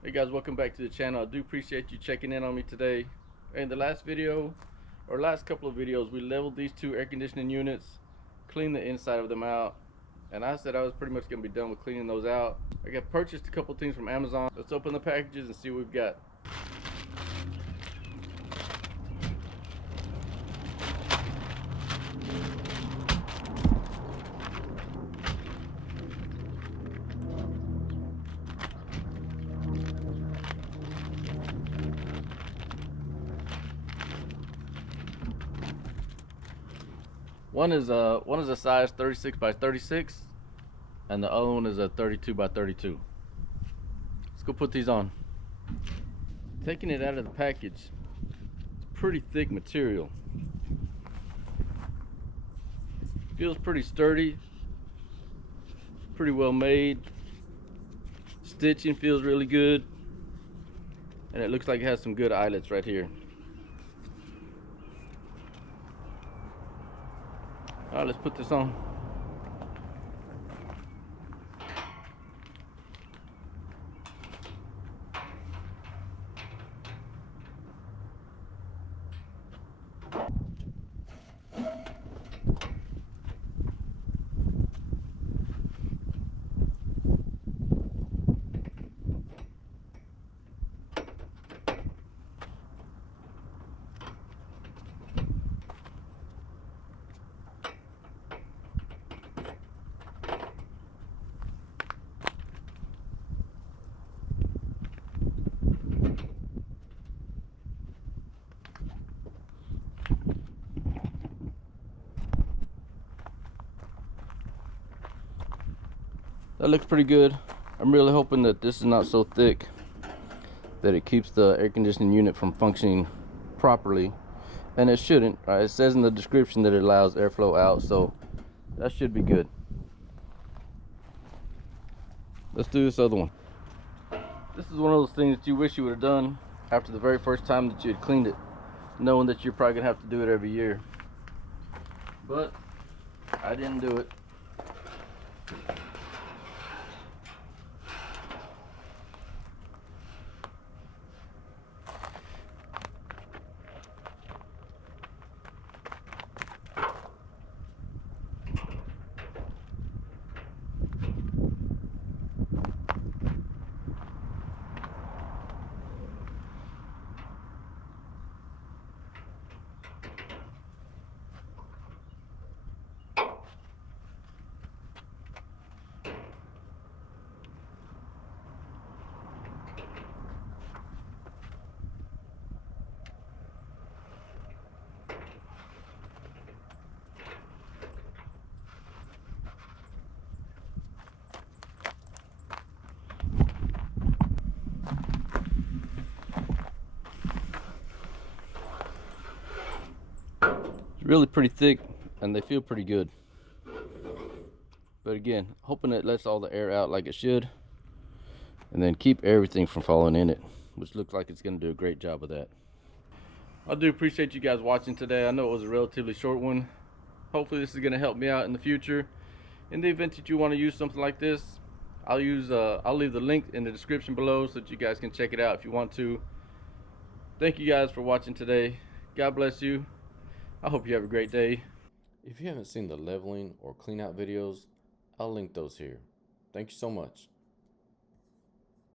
Hey guys, welcome back to the channel. I do appreciate you checking in on me today. In the last video, or last couple of videos, we leveled these two air conditioning units, cleaned the inside of them out, and I said I was pretty much going to be done with cleaning those out. I got purchased a couple things from Amazon. Let's open the packages and see what we've got. One is a size 36 by 36, and the other one is a 32 by 32. Let's go put these on. Taking it out of the package, it's pretty thick material. Feels pretty sturdy, pretty well made. Stitching feels really good, and it looks like it has some good eyelets right here. All right, let's put this on. That looks pretty good. I'm really hoping that this is not so thick that it keeps the air conditioning unit from functioning properly, and it shouldn't. Right? It says in the description that it allows airflow out, so that should be good. Let's do this other one. This is one of those things that you wish you would have done after the very first time that you had cleaned it, knowing that you're probably gonna have to do it every year. But I didn't do it. Really pretty thick, and they feel pretty good. But again, hoping it lets all the air out like it should, and then keep everything from falling in it, which looks like it's going to do a great job of that. I do appreciate you guys watching today. I know it was a relatively short one. Hopefully this is going to help me out in the future. In the event that you want to use something like this, I'll leave the link in the description below so that you guys can check it out if you want to. Thank you guys for watching today. God bless you. I hope you have a great day. If you haven't seen the leveling or clean out videos, I'll link those here. Thank you so much.